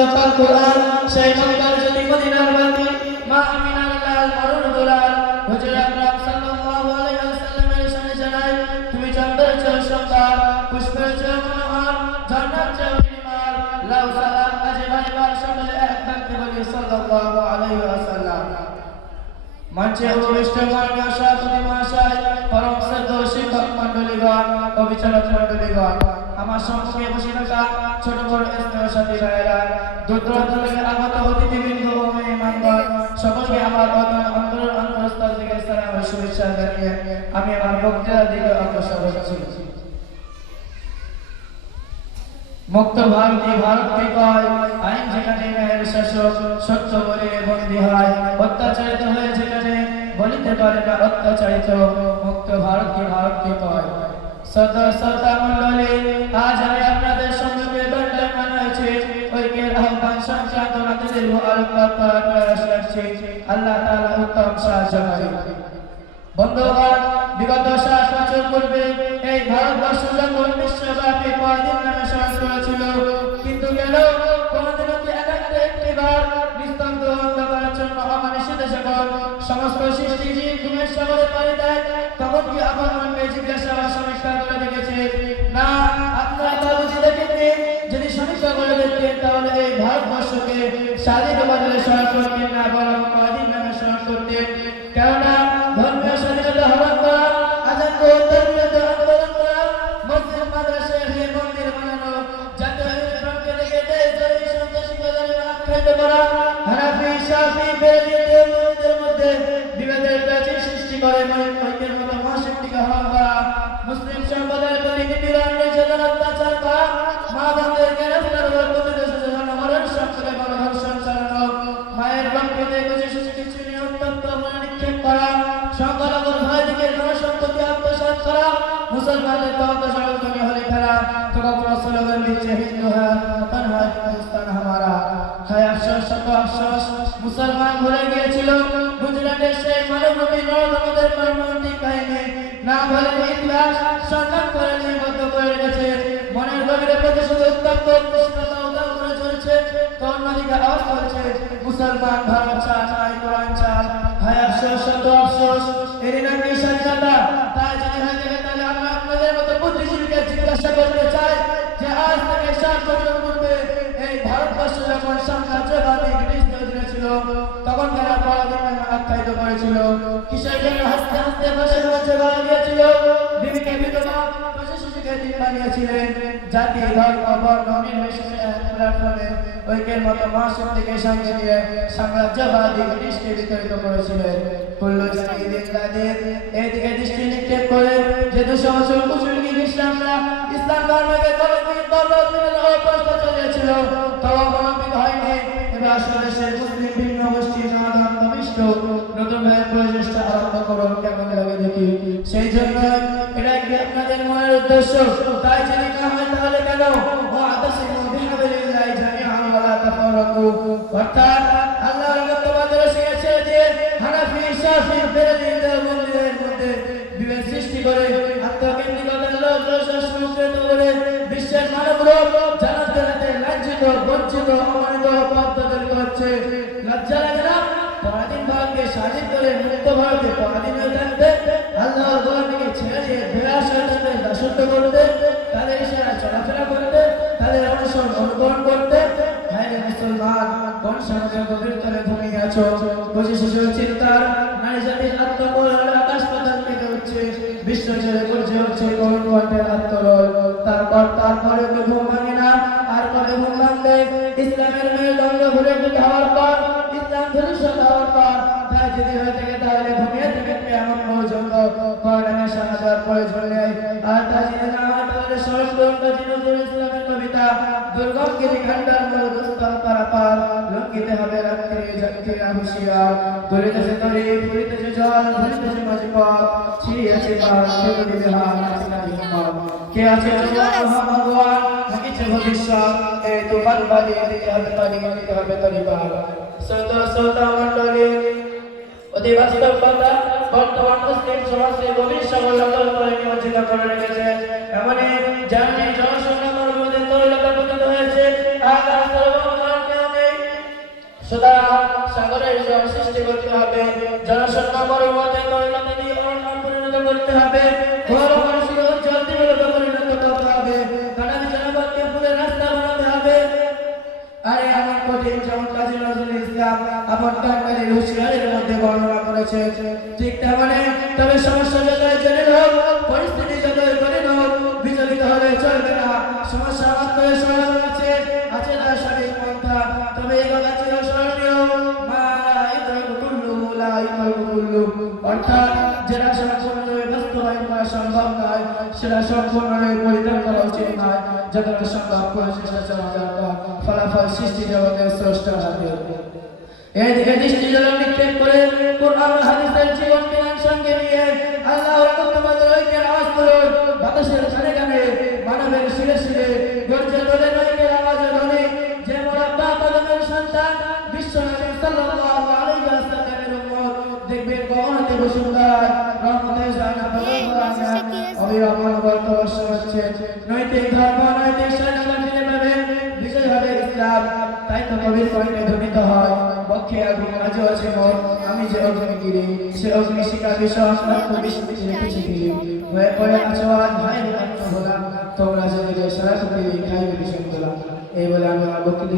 ছিল কাল কোরআন সেই মক্কার যদি মদিনার বাতি মা আমিনার লাল মরুর দুলাল হুজুর আকরাম সাল্লাল্লাহু আলাইহি ওয়াসাল্লামের শানে জানাই তুমি চন্দ্রের চেয়ে সুন্দর পুষ্পের চেয়ে মনোহর ঝর্ণার চেয়ে নির্মল লাউ সালাম আজে ভাইবার সকলে এক বাক্যে বলি সাল্লাল্লাহু আলাইহি ওয়াসাল্লাম। মঞ্চে উপবিষ্ট মাননীয় সভাপতি মহাশয়, পরম শ্রদ্ধেয় শিক্ষক মণ্ডলীগণ ও বিচারক মণ্ডলীগণ, আমার সম্মুখে বসে থাকা ছোট বড় স্নেহ সাথী ভাইয়েরা, দূর দূরান্ত থেকে আগত অতিথিবৃন্দ ও মেহমানগণ, সকলকে আমার অন্তরের অন্তঃস্থল থেকে সালাম ও শুভেচ্ছা জানিয়ে আমি আমার বক্তৃতার দিকে অগ্রসর হচ্ছি। মুক্ত ভারতী ভারতকে কয় আইন যেখানে ন্যায়ের শাসক সত্য বলে বন্দী হয়, অত্যাচারিত হয়ে যেখানে বলিতে পারে না অত্যাচারিত, মুক্ত ভারতকে ভারতকে কয়। শ্রোতা মণ্ডলী, আজ আমি আপনাদের সম্মুখে দণ্ডায়মান হয়েছি ঐক্যের আহ্বান সংক্রান্ত নাতিদের আলোকপাত করার প্রয়াস রাখছি। আল্লাহ তাআলা উত্তম সাহায্য করেন। বন্ধুগণ, বিগত 7 বছর পূর্বে এই ভারতবর্ষ যখন বিশ্বব্যাপী কয়দিন নামে স্মরণ করেছিল, কিন্তু কেন কোনদিনও কি একান্তে একটিবার নিস্তব্ধ অন্ধকারাচ্ছন্ন অমানুষিত সকল সমস্ত সৃষ্টি জীব ঘুমের সাগরে পাড়ি দেয়, তখন কি আপন মনকে জিজ্ঞাসা বা সমীক্ষা করে দেখেছে? না, আপনারা তা বুঝে দেখেননি। যদি সমীক্ষা করে দেখতেন তাহলে এই ভারতবর্ষকে স্বাধীন বদলে স্মরণ করতেন না, বরং কয়দিন নামে স্মরণ করতেন। কেননা ধর্মীয় স্বাধীনতা হরণ করা, আজান ও ধর্মীয়তা আন্দোলন করা, মসজিদ মাদ্রাসায় মন্দির বানানো, জাতীয় ইউনিফর্মকে রেখে দেশদ্রোহী সন্ত্রাসী প্রচারে আখ্যায়িত করা, হানাফি শাফি বেরেলভীদের মধ্যে বিভেদের প্রাচীর সৃষ্টি করে ঐক্যের মতো মহাশক্তিকে হরণ করা, মুসলিম সম্প্রদায়ের প্রতি নিপীড়ন নির্যাতন অত্যাচার করা, মা বোনদের গ্রেফতার ও প্রতিদেশ জনগণের সম্পদে গণধর্ষণ চালানো, মায়ের রক্ততে শিশুকে চিনি উত্তপ্ত মনে নিক্ষেপ করা, সংখ্যালঘুর ভাইদিকে জনসম্পত্তি আত্মসাৎ করা, মুসলমানদের তওবা সড়কজমি হলে ফেলা, তো কখনো স্লোগান দিচ্ছে হিন্দু হ্যাঁ वतन है हिंदुस्तान हमारा। हाय अफसोस, शत अफसोस, মুসলমান ভুলে গিয়েছিল গুজরাটের সেই মানবরূপী নরদমদের মর্মান্তিক কাহিনী। না বলে ইতিহাস সংগ্রাম করে নিবদ্ধ করে রেখেছে, মনের গভীরে প্রতিশোধ উত্তপ্ত কৃষ্ণতা উদাও করে চলছে, তো অন্যদিকে আওয়াজ করছে মুসলমান ভারত চান নাই কোরআন চান। হায় আফসোস, শত আফসোস, এরই নাম কি স্বাধীনতা? তাই যদি হয়ে থাকে তাহলে আমরা আপনাদের মতো বুদ্ধিজীবীকে জিজ্ঞাসা করতে চাই যে আজ থেকে 7 বছর পূর্বে এই ভারতবর্ষ যখন সাম্রাজ্যবাদী ব্রিটিশদের অধীনে ছিল, তখন তারা পরাধীন নামে আখ্যায়িত করেছিল। কিসের জন্য হাসতে হাসতে বসে বসে মারা গিয়েছিল? বিবিকে বিধবা, বসে শিশুকে দিন বানিয়েছিলেন। জাতি ধর্ম বর্ণ নির্বিশেষে এক প্ল্যাটফর্মে ঐক্যের মতো মহাশক্তিকে সঙ্গে নিয়ে সাম্রাজ্যবাদী ব্রিটিশকে বিতাড়িত করেছিলেন। কুল্লু জাহিদিল্লাদের এইদিকে দৃষ্টি নিক্ষেপ করে যে 200 বছর মুসলিম ইসলামরা ইসলাম ধর্মকে অপরাস্ত চলেছিল, তবে মনোবিদ হয়নি। এবার দেশের মুসলিম ভিন্ন গোষ্ঠী সমাধানবিষ্ট নতুন ভাবে প্রচেষ্টা আরম্ভ করুন, কেমন লাগে দেখি। সেই জন্য এটা কি আপনাদের মনের উদ্দেশ্য? তাই যদি না হয় তাহলে কেন? অর্থাৎ আল্লাহর রহমত তোমাদের শিখেছে যে হানাফি শাফি বেরেলভীদের মন্দিরের মধ্যে বিভেদ সৃষ্টি করে আত্মকেন্দ্রিকতার লোক সংস্কৃত করে বিশ্বের মানবরূপ জানাতে রাতে লাঞ্ছিত বঞ্চিত অমানিত পদ্ধতি হচ্ছে। লজ্জা লাগে না? পরাধীন ভারতকে স্বাধীন করে মুক্ত ভারতে পরাধীন হয়ে থাকতে, আল্লাহর গোলামীকে ছেড়ে দিয়ে বেড়া শয়তানদের দাসত্ব করতে, তাদের ইশারা চলাফেরা করতে, তাদের অনুসরণ অনুকরণ করতে। হায় মুসলমান, কোন সমাজের গভীর তলে ঘুমিয়ে আছো? বুঝে শিশু চিন্তার নারী জাতির আত্মকলহ আকাশ পাতাল থেকে উঠছে, বিশ্ব জুড়ে গর্জে হচ্ছে করুণ কণ্ঠের আত্মরোল। তারপরে ঘুম ভাঙে না, আর পরে ঘুম ভাঙলে ইসলামের মেরুদণ্ড ঘুরে হওয়ার পর, ইসলাম ধূলিসাৎ হওয়ার পর। তাই যদি হয়ে থাকে তাহলে ঘুমিয়ে থেকে এমন পর্যন্ত কোরআনের সামনে দেওয়ার প্রয়োজন নেই। আর তা যদি না হয় তাহলে স্মরণ করুন কাজী নজরুল ইসলামের কবিতা দুর্গম গিরিখান্ডার মরুস্থল পারাপার, লঙ্ঘিতে হবে রাত্রি যাত্রীরা হুঁশিয়ার, দরিতেছে তরি ফুরিতেছে জল ভরিতেছে মাঝে পথ, ছিড়িয়েছে পার ফেলে দিবে হাত নাচি হিম্মত। কে আছে ভগবান থাকিছে ভবিষ্যৎ, এই তুফান বাড়ি দিতে হবে পানি দিতে হবে তরিবার। শ্রোতা মণ্ডলী, অতি বাস্তব কথা বর্তমান মুসলিম সমাজে গভীর সাফল্য করে নিমজ্জিত করে রেখেছে। এমনই জানি জনসংখ্যা মরুভূমিতে তরলতা পতিত হয়েছে। আকাশ সর্বমকে সুতরাং সাগরের জল সৃষ্টি করতে হবে, জনশূন্য মরুভূমিতে করুণা নদী অরণ্যে পরিণত করতে হবে, ঘোর মানুষকে উজ্জ্বল দিগন্তে পরিণত করতে হবে, কাঁটাবি জনপদকে ফুলের রাস্তা বানাতে হবে। আরে এমন কঠিন যেমন কাজী নজরুল ইসলাম আপন কান্ডারি হুঁশিয়ারির মধ্যে বর্ণনা করেছে। ঠিক তেমনি তবে সমস্যা যতই জটিল হোক, পরিস্থিতি যতই কঠিন হোক, বিচলিত হলে চলবে না। সমস্যা মাত্রই সমাধান আছে, আছে তার সঠিক পন্থা। তবে এই কথা ছিল স্মরণীয়, মা ইদরাকু কুল্লুহু লা ইদরাকু কুল্লুহু, অর্থাৎ যেটা সম্পূর্ণরূপে বাস্তবায়ন করা সম্ভব নয় সেটা সম্পূর্ণরূপে পরিত্যাগ করা উচিত নয়। যতটা সম্ভব প্রচেষ্টা চালানো দরকার, ফলাফল সৃষ্টি জগতের স্রষ্টার হাতে। এদিকে দৃষ্টি জল নিক্ষেপ করে কোরআন হাদিসের জীবন বিধান সঙ্গে নিয়ে আল্লাহর একত্ববাদের ঐক্যের আওয়াজ তুলুন। বাতাসের গানে গানে, মানবের শিরে শিরে গর্জে তোলে ঐক্যের আওয়াজে ধ্বনি। যে মুরাব্বা আদমের সন্তান বিশ্বনবী সাল্লাল্লাহু আলাইহি ওয়াসাল্লামের উম্মত, দেখবেন গহনাতে বসুন্ধরা রহমতে জানা অবিরাম বর্তবর্ষ হচ্ছে। নৈতিক ধর্ম, নৈতিক স্বাধীনতা ফিরে পাবে, বিজয় হবে ইসলাম। তাই তো কবির কণ্ঠে ধ্বনিত হয়, বক্ষে আগুন আজও আছে মোর, আমি যে অগ্নিগিরি, সে অগ্নিশিখা বিষম রক্ত বিস্মৃতির পৃথিবী হয়ে পড়ে আছো আজ ভাইয়ের রক্ত ভোলা, তোমরা যে সারা পৃথিবী খাইবে বিষম তোলা। এই বলে আমি আমার বক্তব্য